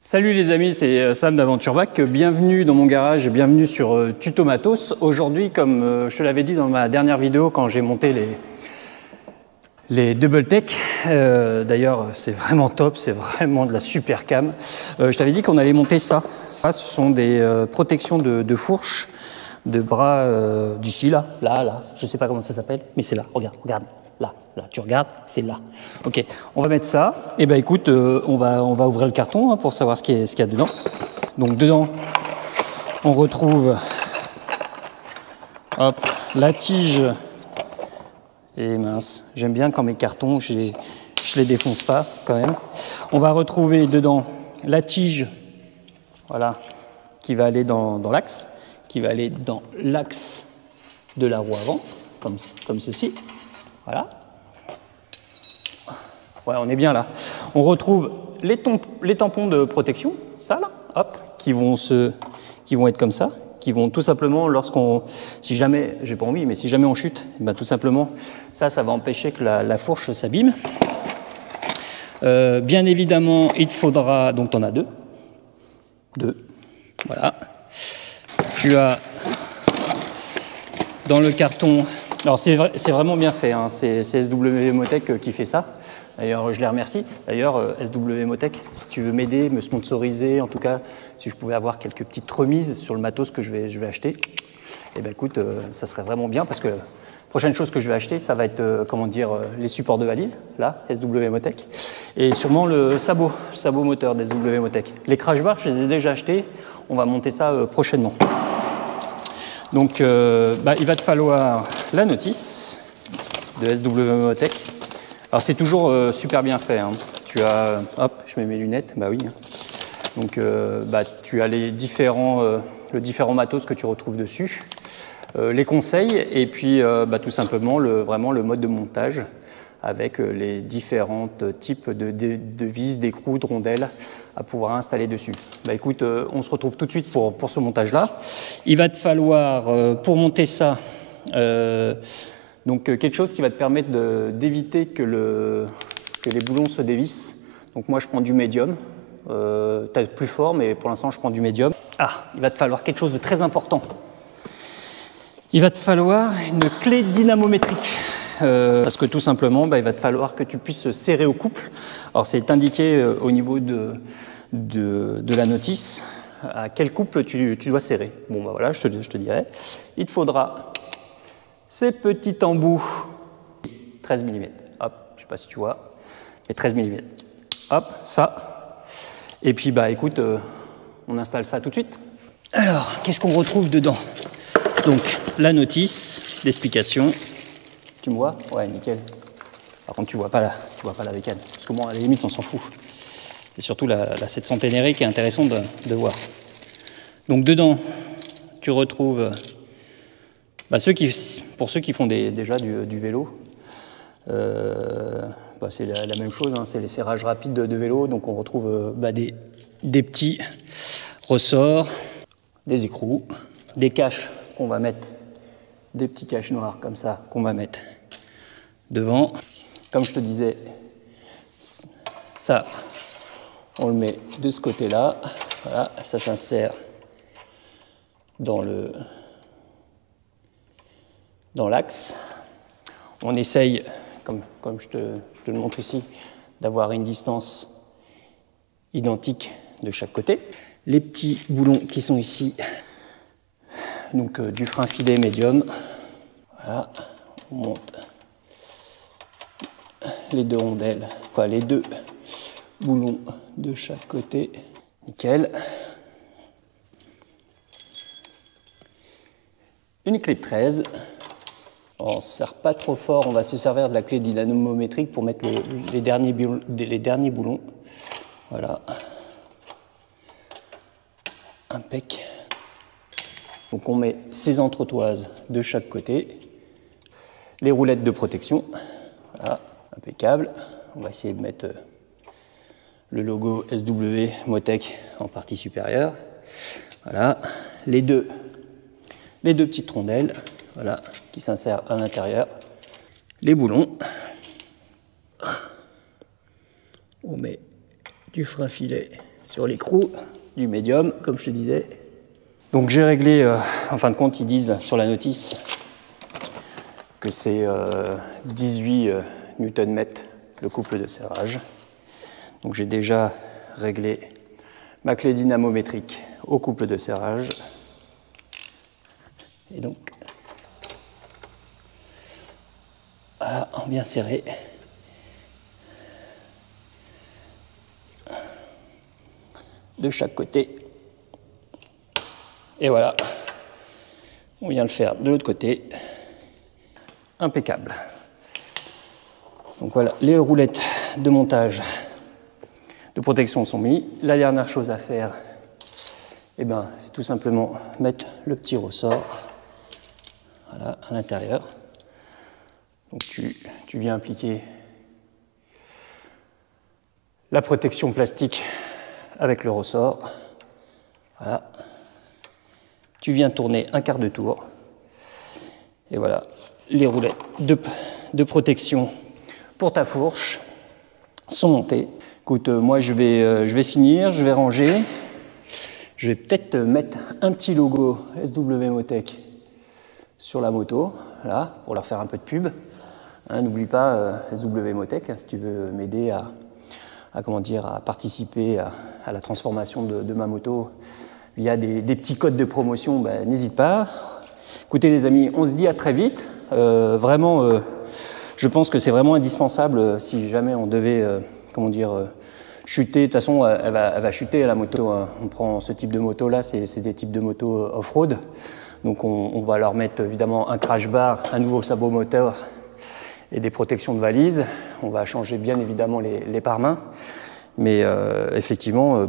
Salut les amis, c'est Sam d'AventureBac. Bienvenue dans mon garage et bienvenue sur Tuto Matos. Aujourd'hui, comme je te l'avais dit dans ma dernière vidéo quand j'ai monté les Double Tech, d'ailleurs c'est vraiment top, c'est vraiment de la super cam. Je t'avais dit qu'on allait monter ça. Ça, ce sont des protections de fourche, de bras d'ici, là, je sais pas comment ça s'appelle, mais c'est là, regarde. Là, tu regardes, c'est là. Ok, on va mettre ça. Et ben écoute, on va ouvrir le carton pour savoir ce qu'il y a dedans. Donc dedans, on retrouve hop, la tige. Et mince, j'aime bien quand mes cartons, je les défonce pas quand même. On va retrouver dedans la tige, voilà, qui va aller dans l'axe, qui va aller dans l'axe de la roue avant, comme ceci. Voilà. Ouais, on est bien là. On retrouve les tampons de protection, ça là, hop, qui vont être comme ça, qui vont tout simplement, si jamais, j'ai pas envie, mais si jamais on chute, ben tout simplement, ça va empêcher que la fourche s'abîme. Bien évidemment, il te faudra, donc tu en as deux, voilà. Tu as dans le carton. Alors c'est vraiment bien fait, hein. C'est SW Motech qui fait ça. D'ailleurs, je les remercie. D'ailleurs, SW Motech, si tu veux m'aider, me sponsoriser, en tout cas, si je pouvais avoir quelques petites remises sur le matos que je vais acheter, eh ben écoute, ça serait vraiment bien parce que la prochaine chose que je vais acheter, ça va être, les supports de valise, là, SW Motech, et sûrement le sabot moteur des SW Motech. Les crash bars, je les ai déjà achetés. On va monter ça prochainement. Donc, il va te falloir la notice de SW Motech. Alors, c'est toujours super bien fait, hein. Tu as, hop, je mets mes lunettes, bah oui. Donc, tu as le différent matos que tu retrouves dessus, les conseils, et puis tout simplement vraiment le mode de montage avec les différents types de vis, d'écrous, de rondelles à pouvoir installer dessus. Bah écoute, on se retrouve tout de suite pour ce montage-là. Il va te falloir, pour monter ça, donc quelque chose qui va te permettre d'éviter que les boulons se dévissent. Donc moi je prends du médium, t'as plus fort, mais pour l'instant je prends du médium. Ah, il va te falloir quelque chose de très important. Il va te falloir une clé dynamométrique. Parce que tout simplement, il va te falloir que tu puisses serrer au couple. Alors c'est indiqué au niveau de la notice à quel couple tu dois serrer. Bon voilà, je te dirai. Il te faudra ces petits embouts 13 mm. Hop, je ne sais pas si tu vois, mais 13 mm. Hop, ça. Et puis écoute, on installe ça tout de suite. Alors, qu'est-ce qu'on retrouve dedans? Donc la notice d'explication. Tu me vois? Ouais, nickel. Par contre, tu vois pas la bécane. Parce que moi, à la limite, on s'en fout. C'est surtout la 700 Ténéré qui est intéressant de voir. Donc, dedans, tu retrouves pour ceux qui font déjà du vélo. C'est la même chose, hein, c'est les serrages rapides de vélo. Donc, on retrouve des petits ressorts, des écrous, des caches qu'on va mettre. Des petits caches noirs comme ça qu'on va mettre devant. Comme je te disais, ça, on le met de ce côté-là. Voilà, ça s'insère dans l'axe. On essaye, comme je te le montre ici, d'avoir une distance identique de chaque côté. Les petits boulons qui sont ici, donc du frein filet médium. Voilà, on monte les deux rondelles, les deux boulons de chaque côté. Nickel. Une clé de 13. On ne se sert pas trop fort, on va se servir de la clé dynamométrique pour mettre les derniers boulons. Voilà. Impec. Donc on met ces entretoises de chaque côté, les roulettes de protection, voilà, impeccable. On va essayer de mettre le logo SW Motech en partie supérieure. Voilà, les deux petites rondelles, voilà, qui s'insèrent à l'intérieur. Les boulons. On met du frein filet sur l'écrou du médium, comme je te disais. Donc j'ai réglé, en fin de compte, ils disent sur la notice que c'est 18 Nm le couple de serrage. Donc j'ai déjà réglé ma clé dynamométrique au couple de serrage. Et donc, voilà, bien serré. De chaque côté. Et voilà, on vient le faire de l'autre côté. Impeccable. Donc voilà, les roulettes de montage de protection sont mises. La dernière chose à faire, eh ben, c'est tout simplement mettre le petit ressort, voilà, à l'intérieur. Donc tu viens appliquer la protection plastique avec le ressort. Voilà. Tu viens tourner un quart de tour. Et voilà, les roulettes de protection pour ta fourche sont montées. Écoute, moi je vais finir, je vais ranger. Je vais peut-être mettre un petit logo SW Motec sur la moto, là, pour leur faire un peu de pub. Hein, n'oublie pas SW Motec, si tu veux m'aider à participer à la transformation de ma moto via des petits codes de promotion, ben, n'hésite pas. Écoutez les amis, on se dit à très vite. Vraiment, je pense que c'est vraiment indispensable si jamais on devait, chuter. De toute façon, elle va chuter la moto. Hein. On prend ce type de moto-là, c'est des types de motos off-road. Donc on va leur mettre évidemment un crash bar, un nouveau sabot moteur et des protections de valise. On va changer bien évidemment les pare-mains. Mais effectivement,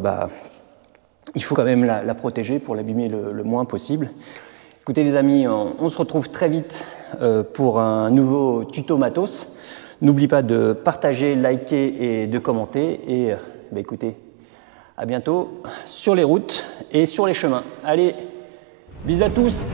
il faut quand même la protéger pour l'abîmer le moins possible. Écoutez les amis, on se retrouve très vite pour un nouveau tuto matos. N'oublie pas de partager, liker et de commenter. Et écoutez, à bientôt sur les routes et sur les chemins. Allez, bisous à tous!